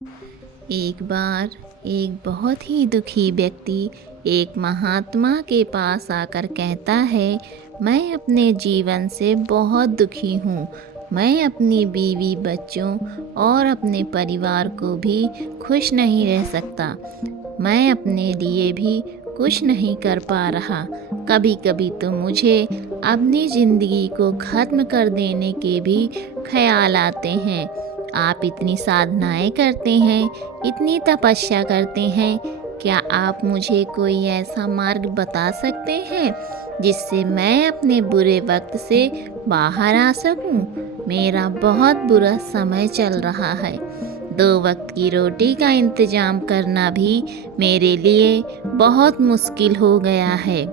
एक बार एक बहुत ही दुखी व्यक्ति एक महात्मा के पास आकर कहता है, मैं अपने जीवन से बहुत दुखी हूँ। मैं अपनी बीवी बच्चों और अपने परिवार को भी खुश नहीं रह सकता। मैं अपने लिए भी कुछ नहीं कर पा रहा। कभी कभी तो मुझे अपनी ज़िंदगी को ख़त्म कर देने के भी ख्याल आते हैं। आप इतनी साधनाएं करते हैं, इतनी तपस्या करते हैं, क्या आप मुझे कोई ऐसा मार्ग बता सकते हैं जिससे मैं अपने बुरे वक्त से बाहर आ सकूं? मेरा बहुत बुरा समय चल रहा है। 2 वक्त की रोटी का इंतज़ाम करना भी मेरे लिए बहुत मुश्किल हो गया है।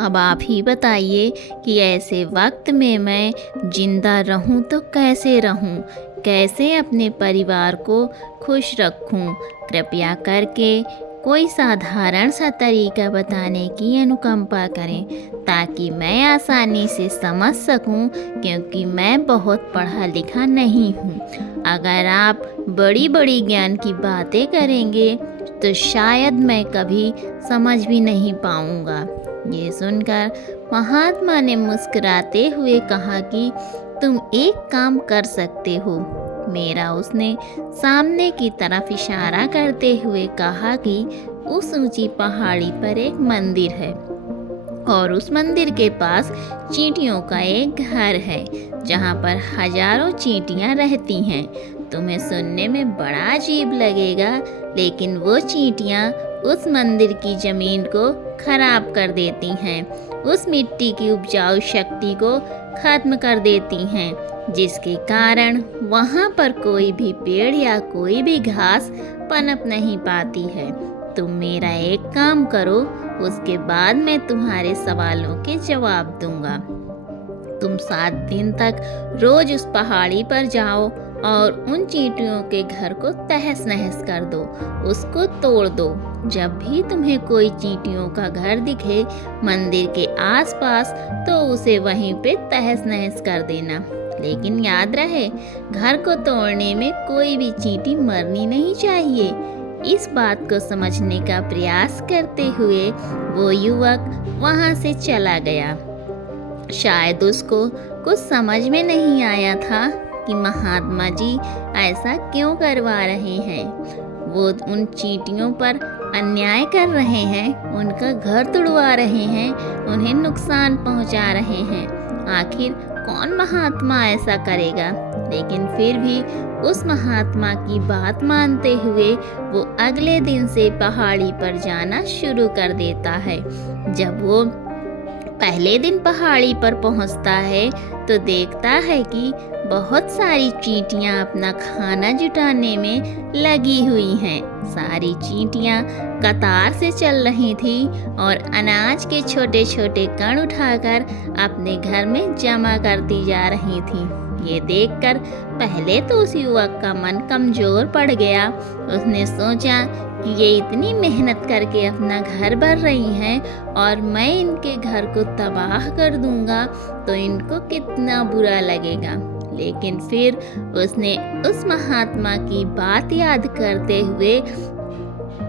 अब आप ही बताइए कि ऐसे वक्त में मैं जिंदा रहूं तो कैसे रहूं? कैसे अपने परिवार को खुश रखूं? कृपया करके कोई साधारण सा तरीका बताने की अनुकंपा करें ताकि मैं आसानी से समझ सकूं, क्योंकि मैं बहुत पढ़ा लिखा नहीं हूं। अगर आप बड़ी बड़ी ज्ञान की बातें करेंगे तो शायद मैं कभी समझ भी नहीं पाऊंगा। ये सुनकर महात्मा ने मुस्कुराते हुए कहा कि तुम एक काम कर सकते हो। मेरा उसने सामने की तरफ इशारा करते हुए कहा कि उस ऊंची पहाड़ी पर एक मंदिर है और उस मंदिर के पास चींटियों का एक घर है जहाँ पर हजारों चींटियाँ रहती हैं। तुम्हें सुनने में बड़ा अजीब लगेगा, लेकिन वो चींटियाँ उस मंदिर की ज़मीन को खराब कर देती हैं, उस मिट्टी की उपजाऊ शक्ति को खत्म कर देती हैं, जिसके कारण वहाँ पर कोई भी पेड़ या कोई भी घास पनप नहीं पाती है। तुम मेरा एक काम करो, उसके बाद मैं तुम्हारे सवालों के जवाब दूंगा। तुम 7 दिन तक रोज उस पहाड़ी पर जाओ और उन चींटियों के घर को तहस नहस कर दो, उसको तोड़ दो। जब भी तुम्हें कोई चींटियों का घर दिखे मंदिर के आसपास, तो उसे वहीं पे तहस नहस कर देना। लेकिन याद रहे, घर को तोड़ने में कोई भी चींटी मरनी नहीं चाहिए। इस बात को समझने का प्रयास करते हुए वो युवक वहां से चला गया। शायद उसको कुछ समझ में नहीं आया था कि महात्मा जी ऐसा क्यों करवा रहे हैं। वो उन चींटियों पर अन्याय कर रहे हैं, उनका घर तुड़वा रहे हैं, उन्हें नुकसान पहुंचा रहे हैं। आखिर कौन महात्मा ऐसा करेगा? लेकिन फिर भी उस महात्मा की बात मानते हुए वो अगले दिन से पहाड़ी पर जाना शुरू कर देता है। जब वो पहले दिन पहाड़ी पर पहुंचता है तो देखता है कि बहुत सारी चींटियां अपना खाना जुटाने में लगी हुई हैं। सारी चींटियां कतार से चल रही थी और अनाज के छोटे छोटे कण उठाकर अपने घर में जमा करती जा रही थी। ये देखकर पहले तो उस युवक का मन कमजोर पड़ गया। उसने सोचा कि ये इतनी मेहनत करके अपना घर भर रही हैं और मैं इनके घर को तबाह कर दूंगा तो इनको कितना बुरा लगेगा। लेकिन फिर उसने उस महात्मा की बात याद करते हुए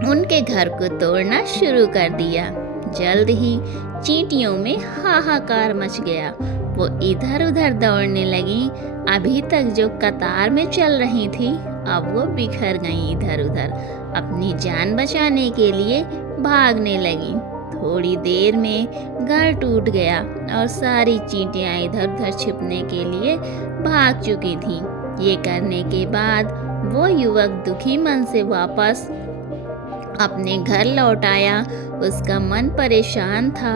उनके घर को तोड़ना शुरू कर दिया। जल्द ही चींटियों में हाहाकार मच गया। वो इधर उधर दौड़ने लगी। अभी तक जो कतार में चल रही थी, अब वो बिखर गई इधर उधर। अपनी जान बचाने के लिए भागने लगी। थोड़ी देर में घर टूट गया और सारी चींटियां इधर उधर छिपने के लिए भाग चुकी थीं। ये करने के बाद वो युवक दुखी मन से वापस अपने घर लौट आया। उसका मन परेशान था,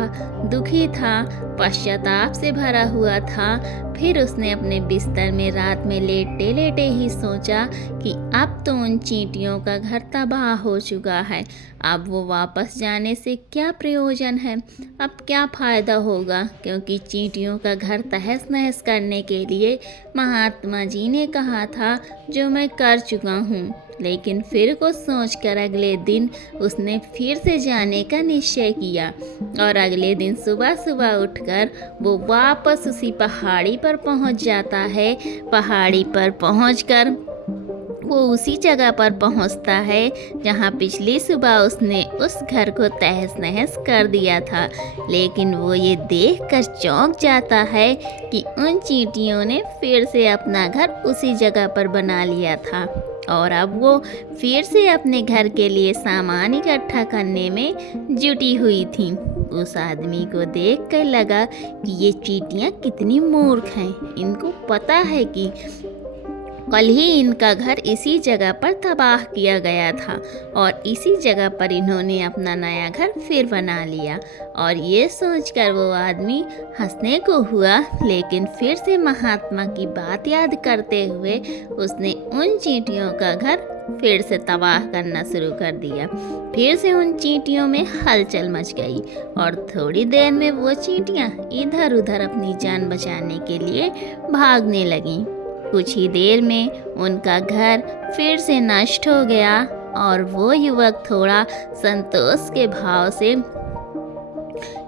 दुखी था, पश्चाताप से भरा हुआ था। फिर उसने अपने बिस्तर में रात में लेटे लेटे ही सोचा कि अब तो उन चींटियों का घर तबाह हो चुका है। अब वो वापस जाने से क्या प्रयोजन है? अब क्या फ़ायदा होगा? क्योंकि चींटियों का घर तहस नहस करने के लिए महात्मा जी ने कहा था, जो मैं कर चुका हूँ। लेकिन फिर कुछ सोचकर अगले दिन उसने फिर से जाने का निश्चय किया और अगले दिन सुबह सुबह उठकर वो वापस उसी पहाड़ी पर पहुंच जाता है। पहाड़ी पर पहुंचकर वो उसी जगह पर पहुंचता है जहां पिछली सुबह उसने उस घर को तहस नहस कर दिया था। लेकिन वो ये देखकर चौंक जाता है कि उन चींटियों ने फिर से अपना घर उसी जगह पर बना लिया था और अब वो फिर से अपने घर के लिए सामान इकट्ठा करने में जुटी हुई थी। उस आदमी को देखकर लगा कि ये चींटियाँ कितनी मूर्ख हैं। इनको पता है कि कल ही इनका घर इसी जगह पर तबाह किया गया था और इसी जगह पर इन्होंने अपना नया घर फिर बना लिया। और ये सोचकर वो आदमी हंसने को हुआ, लेकिन फिर से महात्मा की बात याद करते हुए उसने उन चींटियों का घर फिर से तबाह करना शुरू कर दिया। फिर से उन चींटियों में हलचल मच गई और थोड़ी देर में वो चींटियां इधर उधर अपनी जान बचाने के लिए भागने लगीं। कुछ ही देर में उनका घर फिर से नष्ट हो गया और वो युवक थोड़ा संतोष के भाव से,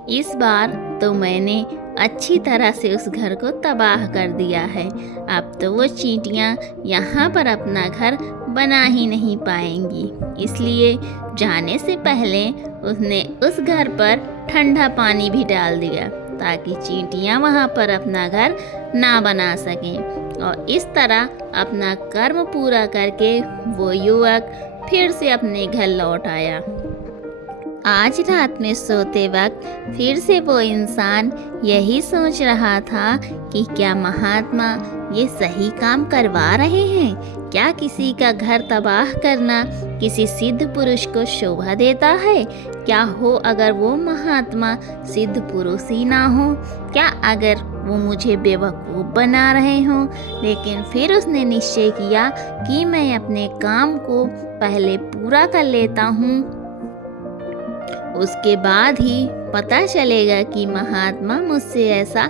इस बार तो मैंने अच्छी तरह से उस घर को तबाह कर दिया है। अब तो वो चींटियां यहाँ पर अपना घर बना ही नहीं पाएंगी। इसलिए जाने से पहले उसने उस घर पर ठंडा पानी भी डाल दिया ताकि चींटियां वहाँ पर अपना घर ना बना सकें। और इस तरह अपना कर्म पूरा करके वो युवक फिर से अपने घर लौट आया। आज रात में सोते वक्त फिर से वो इंसान यही सोच रहा था कि क्या महात्मा ये सही काम करवा रहे हैं? क्या किसी का घर तबाह करना किसी सिद्ध पुरुष को शोभा देता है? क्या हो अगर वो महात्मा सिद्ध पुरुष ही ना हो? क्या अगर वो मुझे बेवकूफ़ बना रहे हों? लेकिन फिर उसने निश्चय किया कि मैं अपने काम को पहले पूरा कर लेता हूँ, उसके बाद ही पता चलेगा कि महात्मा मुझसे ऐसा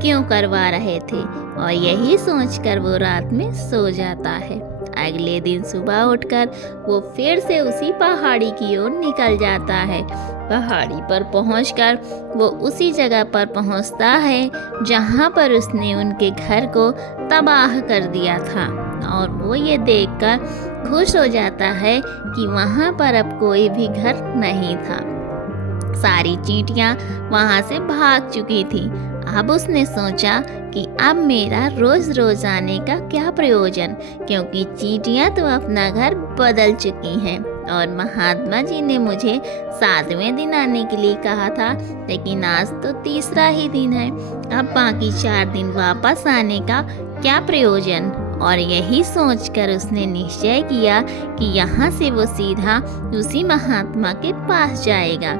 क्यों करवा रहे थे। और यही सोचकर वो रात में सो जाता है। अगले दिन सुबह उठकर वो फिर से उसी पहाड़ी की ओर निकल जाता है। पहाड़ी पर पहुंचकर वो उसी जगह पर पहुंचता है जहां पर उसने उनके घर को तबाह कर दिया था और वो ये देखकर खुश हो जाता है कि वहां पर अब कोई भी घर नहीं था। सारी चींटियां वहां से भाग चुकी थी। अब उसने सोचा कि अब मेरा रोज रोज आने का क्या प्रयोजन, क्योंकि चींटियां तो अपना घर बदल चुकी हैं और महात्मा जी ने मुझे 7वें दिन आने के लिए कहा था, लेकिन आज तो तीसरा ही दिन है। अब बाकी 4 दिन वापस आने का क्या प्रयोजन। और यही सोचकर उसने निश्चय किया कि यहाँ से वो सीधा उसी महात्मा के पास जाएगा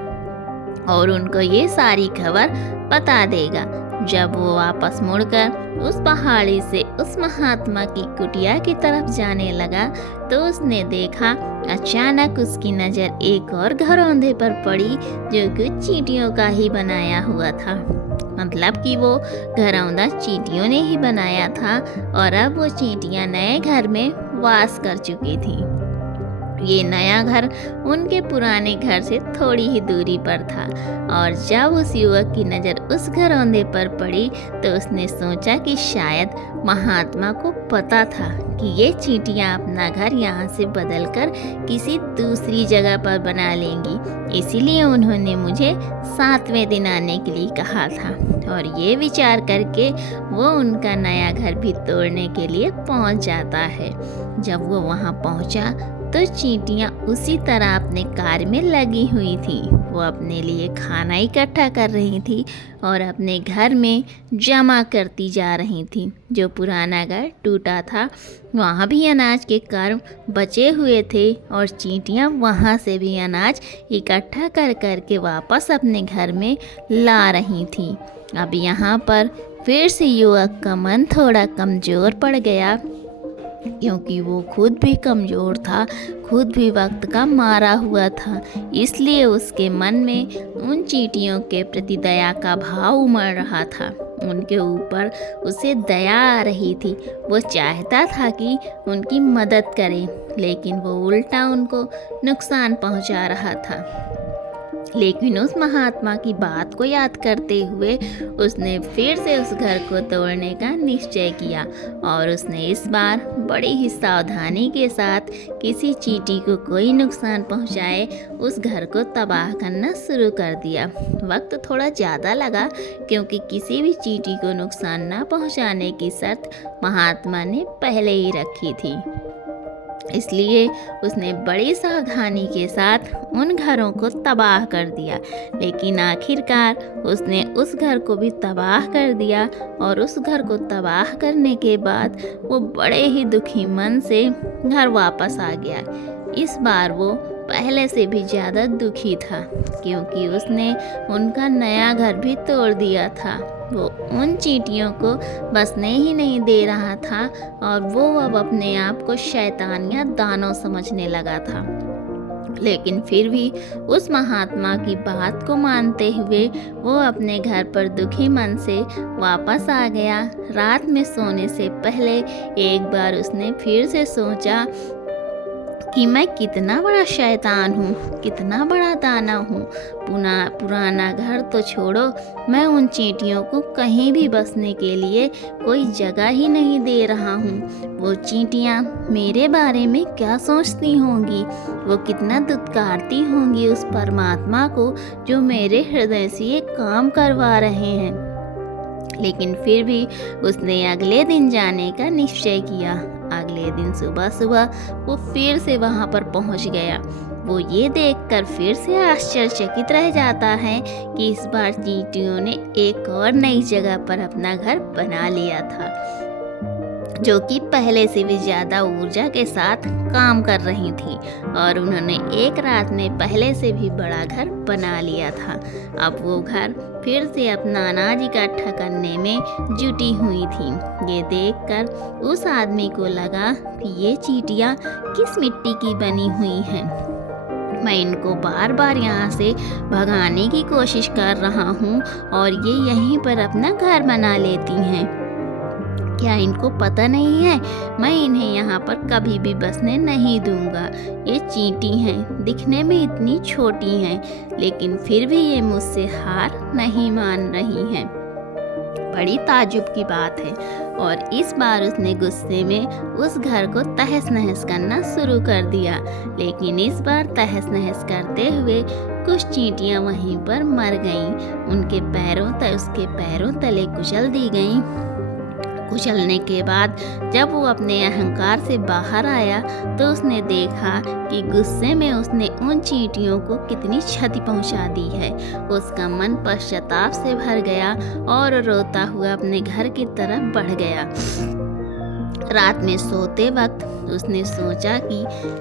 और उनको ये सारी खबर बता देगा। जब वो वापस मुड़कर उस पहाड़ी से उस महात्मा की कुटिया की तरफ जाने लगा तो उसने देखा अचानक उसकी नज़र एक और घरौंदे पर पड़ी जो कुछ चींटियों का ही बनाया हुआ था। मतलब कि वो घरौंदा चींटियों ने ही बनाया था और अब वो चींटियां नए घर में वास कर चुकी थी। ये नया घर उनके पुराने घर से थोड़ी ही दूरी पर था और जब उस युवक की नज़र उस घरौंदे पर पड़ी तो उसने सोचा कि शायद महात्मा को पता था कि ये चींटियां अपना घर यहाँ से बदलकर किसी दूसरी जगह पर बना लेंगी, इसीलिए उन्होंने मुझे 7वें दिन आने के लिए कहा था। और ये विचार करके वो उनका नया घर भी तोड़ने के लिए पहुँच जाता है। जब वो वहाँ पहुँचा तो चींटियां उसी तरह अपने कार्य में लगी हुई थी। वो अपने लिए खाना इकट्ठा कर रही थी और अपने घर में जमा करती जा रही थी। जो पुराना घर टूटा था वहाँ भी अनाज के कर्म बचे हुए थे और चींटियां वहाँ से भी अनाज इकट्ठा कर कर के वापस अपने घर में ला रही थी। अब यहाँ पर फिर से युवक का मन थोड़ा कमज़ोर पड़ गया, क्योंकि वो खुद भी कमज़ोर था, खुद भी वक्त का मारा हुआ था। इसलिए उसके मन में उन चींटियों के प्रति दया का भाव उमड़ रहा था। उनके ऊपर उसे दया आ रही थी। वो चाहता था कि उनकी मदद करे, लेकिन वो उल्टा उनको नुकसान पहुंचा रहा था। लेकिन उस महात्मा की बात को याद करते हुए उसने फिर से उस घर को तोड़ने का निश्चय किया और उसने इस बार बड़ी ही सावधानी के साथ किसी चींटी को कोई नुकसान पहुंचाए उस घर को तबाह करना शुरू कर दिया। वक्त थोड़ा ज़्यादा लगा क्योंकि किसी भी चींटी को नुकसान न पहुंचाने की शर्त महात्मा ने पहले ही रखी थी। इसलिए उसने बड़ी सावधानी के साथ उन घरों को तबाह कर दिया, लेकिन आखिरकार उसने उस घर को भी तबाह कर दिया और उस घर को तबाह करने के बाद वो बड़े ही दुखी मन से घर वापस आ गया। इस बार वो पहले से भी ज़्यादा दुखी था क्योंकि उसने उनका नया घर भी तोड़ दिया था। वो उन चींटियों को बसने ही नहीं दे रहा था और वो अब अपने आप को शैतान या दानव समझने लगा था। लेकिन फिर भी उस महात्मा की बात को मानते हुए वो अपने घर पर दुखी मन से वापस आ गया। रात में सोने से पहले एक बार उसने फिर से सोचा कि मैं कितना बड़ा शैतान हूँ, कितना बड़ा दाना हूँ। पुराना घर तो छोड़ो, मैं उन चींटियों को कहीं भी बसने के लिए कोई जगह ही नहीं दे रहा हूँ। वो चींटियाँ मेरे बारे में क्या सोचती होंगी, वो कितना दुत्कारती होंगी उस परमात्मा को जो मेरे हृदय से ये काम करवा रहे हैं। लेकिन फिर भी उसने अगले दिन जाने का निश्चय किया। अगले दिन सुबह सुबह वो फिर से वहाँ पर पहुँच गया। वो ये देखकर फिर से आश्चर्यचकित रह जाता है कि इस बार चींटियों ने एक और नई जगह पर अपना घर बना लिया था, जो कि पहले से भी ज़्यादा ऊर्जा के साथ काम कर रही थी और उन्होंने एक रात में पहले से भी बड़ा घर बना लिया था। अब वो घर फिर से अपना अनाज इकट्ठा करने में जुटी हुई थी। ये देखकर उस आदमी को लगा कि ये चींटियाँ किस मिट्टी की बनी हुई हैं। मैं इनको बार बार यहाँ से भगाने की कोशिश कर रहा हूँ और ये यहीं पर अपना घर बना लेती हैं। क्या इनको पता नहीं है मैं इन्हें यहाँ पर कभी भी बसने नहीं दूंगा। ये चींटी हैं, दिखने में इतनी छोटी हैं, लेकिन फिर भी ये मुझसे हार नहीं मान रही हैं। बड़ी ताज्जुब की बात है। और इस बार उसने गुस्से में उस घर को तहस नहस करना शुरू कर दिया। लेकिन इस बार तहस नहस करते हुए कुछ चींटियां वहीं पर मर गईं। उसके पैरों तले कुचल दी गईं। कुचलने के बाद जब वो अपने अहंकार से बाहर आया तो उसने देखा कि गुस्से में उसने उन चींटियों को कितनी क्षति पहुंचा दी है। उसका मन पश्चाताप से भर गया और रोता हुआ अपने घर की तरफ बढ़ गया। रात में सोते वक्त उसने सोचा कि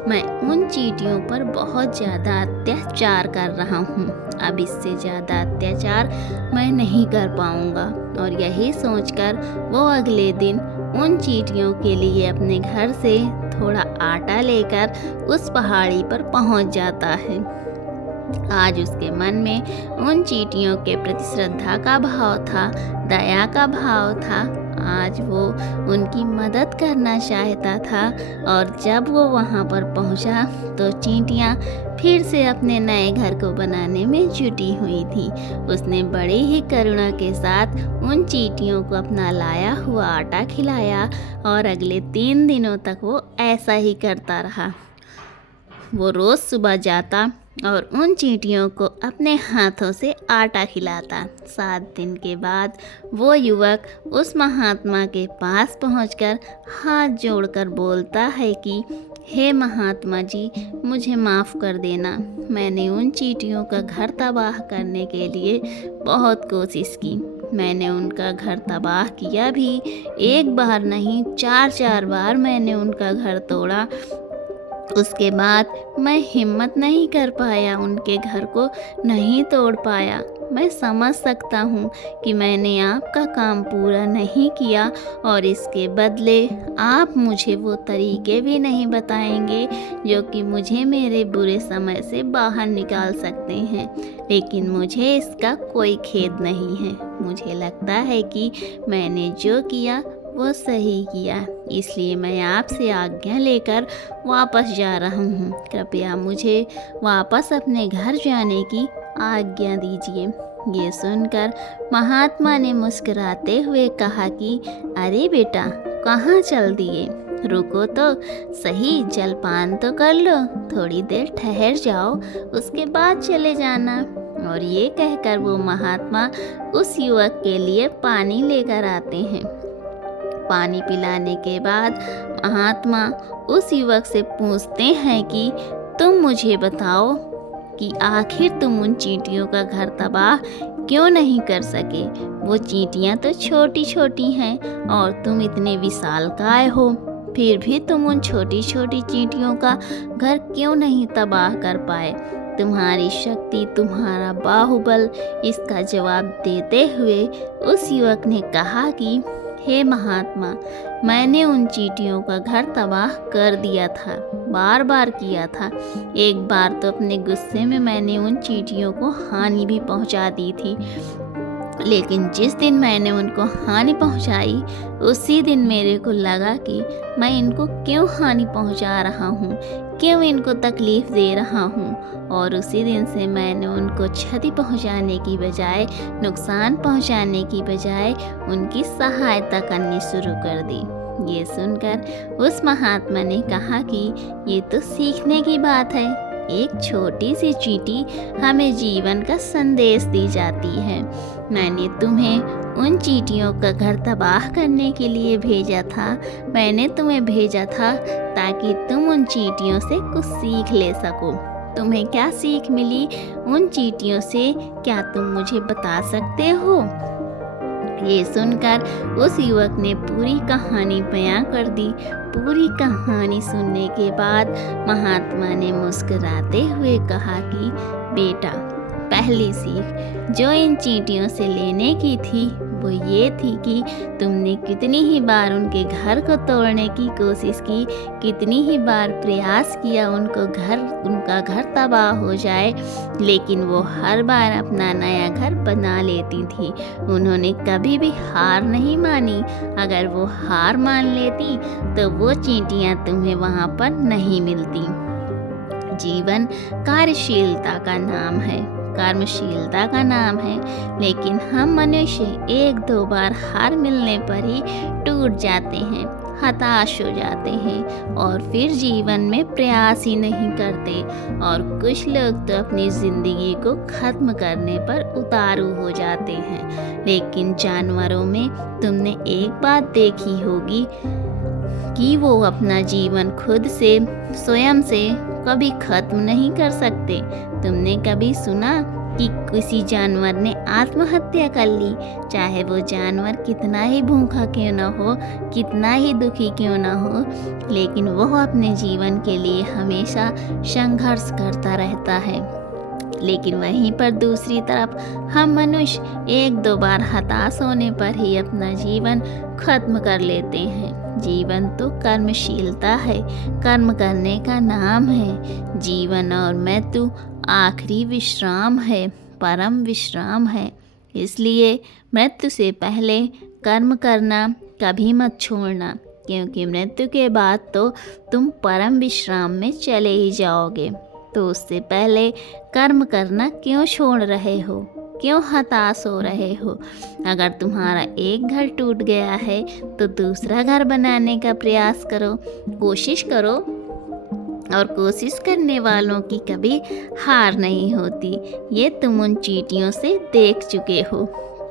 मैं उन चींटियों पर बहुत ज़्यादा अत्याचार कर रहा हूँ, अब इससे ज़्यादा अत्याचार मैं नहीं कर पाऊँगा। और यही सोचकर वो अगले दिन उन चींटियों के लिए अपने घर से थोड़ा आटा लेकर उस पहाड़ी पर पहुँच जाता है। आज उसके मन में उन चींटियों के प्रति श्रद्धा का भाव था, दया का भाव था। आज वो उनकी मदद करना चाहता था। और जब वो वहाँ पर पहुँचा तो चींटियाँ फिर से अपने नए घर को बनाने में जुटी हुई थी। उसने बड़ी ही करुणा के साथ उन चींटियों को अपना लाया हुआ आटा खिलाया और अगले 3 दिनों तक वो ऐसा ही करता रहा। वो रोज़ सुबह जाता और उन चींटियों को अपने हाथों से आटा खिलाता। 7 दिन के बाद वो युवक उस महात्मा के पास पहुंचकर हाथ जोड़कर बोलता है कि हे महात्मा जी, मुझे माफ़ कर देना। मैंने उन चींटियों का घर तबाह करने के लिए बहुत कोशिश की। मैंने उनका घर तबाह किया भी, एक बार नहीं 4-4 बार मैंने उनका घर तोड़ा। उसके बाद मैं हिम्मत नहीं कर पाया, उनके घर को नहीं तोड़ पाया। मैं समझ सकता हूँ कि मैंने आपका काम पूरा नहीं किया और इसके बदले आप मुझे वो तरीके भी नहीं बताएंगे जो कि मुझे मेरे बुरे समय से बाहर निकाल सकते हैं। लेकिन मुझे इसका कोई खेद नहीं है। मुझे लगता है कि मैंने जो किया वो सही किया, इसलिए मैं आपसे आज्ञा लेकर वापस जा रहा हूँ। कृपया मुझे वापस अपने घर जाने की आज्ञा दीजिए। ये सुनकर महात्मा ने मुस्कुराते हुए कहा कि अरे बेटा, कहाँ चल दिए? रुको तो सही, जलपान तो कर लो, थोड़ी देर ठहर जाओ, उसके बाद चले जाना। और ये कहकर वो महात्मा उस युवक के लिए पानी लेकर आते हैं। पानी पिलाने के बाद महात्मा उस युवक से पूछते हैं कि तुम मुझे बताओ कि आखिर तुम उन चींटियों का घर तबाह क्यों नहीं कर सके? वो चींटियां तो छोटी छोटी हैं और तुम इतने विशालकाय हो, फिर भी तुम उन छोटी छोटी चींटियों का घर क्यों नहीं तबाह कर पाए? तुम्हारी शक्ति, तुम्हारा बाहुबल। इसका जवाब देते हुए उस युवक ने कहा कि हे महात्मा, मैंने उन चींटियों का घर तबाह कर दिया था, बार बार किया था। एक बार तो अपने गुस्से में मैंने उन चींटियों को हानि भी पहुंचा दी थी, लेकिन जिस दिन मैंने उनको हानि पहुंचाई, उसी दिन मेरे को लगा कि मैं इनको क्यों हानि पहुंचा रहा हूँ, क्यों इनको तकलीफ़ दे रहा हूँ। और उसी दिन से मैंने उनको क्षति पहुंचाने की बजाय, नुकसान पहुंचाने की बजाय उनकी सहायता करनी शुरू कर दी। ये सुनकर उस महात्मा ने कहा कि ये तो सीखने की बात है। एक छोटी सी चींटी हमें जीवन का संदेश दी जाती है। मैंने तुम्हें उन चींटियों का घर तबाह करने के लिए भेजा था। मैंने तुम्हें भेजा था ताकि तुम उन चींटियों से कुछ सीख ले सको। तुम्हें क्या सीख मिली उन चींटियों से, क्या तुम मुझे बता सकते हो? ये सुनकर उस युवक ने पूरी कहानी बयां कर दी। पूरी कहानी सुनने के बाद महात्मा ने मुस्कुराते हुए कहा कि बेटा, पहली सीख जो इन चींटियों से लेने की थी वो ये थी कि तुमने कितनी ही बार उनके घर को तोड़ने की कोशिश की, कितनी ही बार प्रयास किया उनका घर तबाह हो जाए, लेकिन वो हर बार अपना नया घर बना लेती थी। उन्होंने कभी भी हार नहीं मानी। अगर वो हार मान लेती तो वो चींटियां तुम्हें वहाँ पर नहीं मिलती। जीवन कार्यशीलता का नाम है, कर्मशीलता का नाम है, लेकिन हम मनुष्य एक दो बार हार मिलने पर ही टूट जाते हैं, हताश हो जाते हैं और फिर जीवन में प्रयास ही नहीं करते। और कुछ लोग तो अपनी ज़िंदगी को ख़त्म करने पर उतारू हो जाते हैं। लेकिन जानवरों में तुमने एक बात देखी होगी कि वो अपना जीवन खुद से, स्वयं से कभी ख़त्म नहीं कर सकते। तुमने कभी सुना कि किसी जानवर ने आत्महत्या कर ली? चाहे वो जानवर कितना ही भूखा क्यों ना हो, कितना ही दुखी क्यों ना हो, लेकिन वह अपने जीवन के लिए हमेशा संघर्ष करता रहता है। लेकिन वहीं पर दूसरी तरफ हम मनुष्य एक दो बार हताश होने पर ही अपना जीवन खत्म कर लेते हैं। जीवन तो कर्मशीलता है, कर्म करने का नाम है। जीवन और मृत्यु आखिरी विश्राम है, परम विश्राम है। इसलिए मृत्यु से पहले कर्म करना कभी मत छोड़ना, क्योंकि मृत्यु के बाद तो तुम परम विश्राम में चले ही जाओगे। तो उससे पहले कर्म करना क्यों छोड़ रहे हो? क्यों हताश हो रहे हो? अगर तुम्हारा एक घर टूट गया है तो दूसरा घर बनाने का प्रयास करो, कोशिश करो। और कोशिश करने वालों की कभी हार नहीं होती। ये तुम उन चींटियों से देख चुके हो।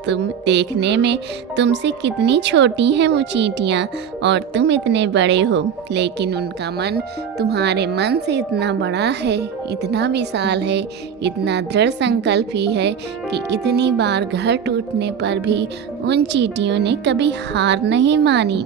तुम देखने में तुमसे कितनी छोटी हैं वो चींटियाँ और तुम इतने बड़े हो, लेकिन उनका मन तुम्हारे मन से इतना बड़ा है, इतना विशाल है, इतना दृढ़ संकल्पी है कि इतनी बार घर टूटने पर भी उन चींटियों ने कभी हार नहीं मानी।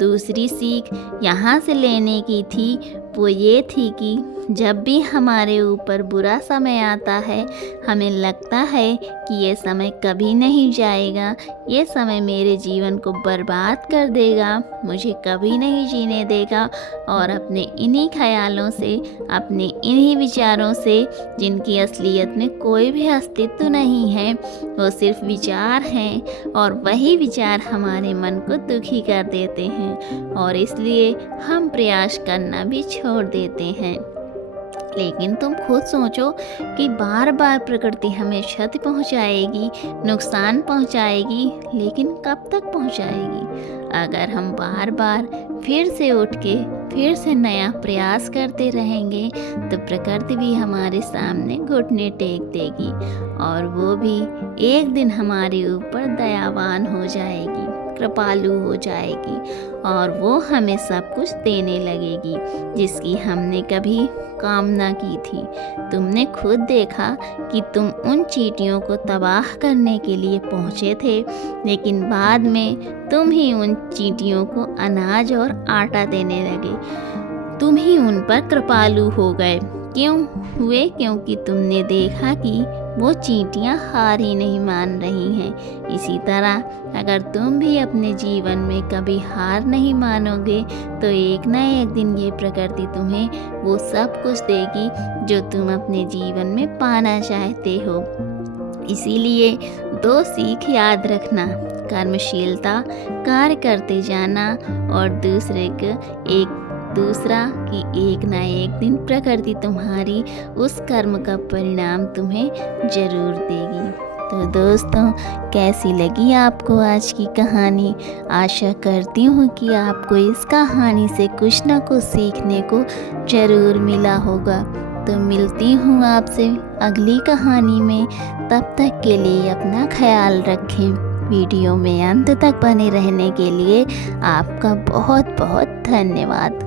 दूसरी सीख यहाँ से लेने की थी वो ये थी कि जब भी हमारे ऊपर बुरा समय आता है, हमें लगता है कि ये समय कभी नहीं जाएगा, ये समय मेरे जीवन को बर्बाद कर देगा, मुझे कभी नहीं जीने देगा। और अपने इन्हीं ख्यालों से, अपने इन्हीं विचारों से, जिनकी असलियत में कोई भी अस्तित्व नहीं है, वो सिर्फ विचार हैं, और वही विचार हमारे मन को दुखी कर देते हैं और इसलिए हम प्रयास करना भी छोड़ देते हैं। लेकिन तुम खुद सोचो कि बार बार प्रकृति हमें क्षति पहुंचाएगी, नुकसान पहुंचाएगी, लेकिन कब तक पहुंचाएगी? अगर हम बार बार फिर से उठ के फिर से नया प्रयास करते रहेंगे तो प्रकृति भी हमारे सामने घुटने टेक देगी और वो भी एक दिन हमारे ऊपर दयावान हो जाएगी, कृपालु हो जाएगी और वो हमें सब कुछ देने लगेगी जिसकी हमने कभी कामना की थी। तुमने खुद देखा कि तुम उन चींटियों को तबाह करने के लिए पहुँचे थे, लेकिन बाद में तुम ही उन चींटियों को अनाज और आटा देने लगे। तुम ही उन पर कृपालु हो गए। क्यों हुए? क्योंकि तुमने देखा कि वो चींटियां हार ही नहीं मान रही हैं। इसी तरह अगर तुम भी अपने जीवन में कभी हार नहीं मानोगे तो एक न एक दिन ये प्रकृति तुम्हें वो सब कुछ देगी जो तुम अपने जीवन में पाना चाहते हो। इसीलिए 2 सीख याद रखना, कर्मशीलता, कार्य करते जाना और दूसरे को दूसरा कि एक ना एक दिन प्रकृति तुम्हारी उस कर्म का परिणाम तुम्हें जरूर देगी। तो दोस्तों, कैसी लगी आपको आज की कहानी? आशा करती हूँ कि आपको इस कहानी से कुछ ना कुछ सीखने को जरूर मिला होगा। तो मिलती हूँ आपसे अगली कहानी में। तब तक के लिए अपना ख्याल रखें। वीडियो में अंत तक बने रहने के लिए आपका बहुत बहुत धन्यवाद।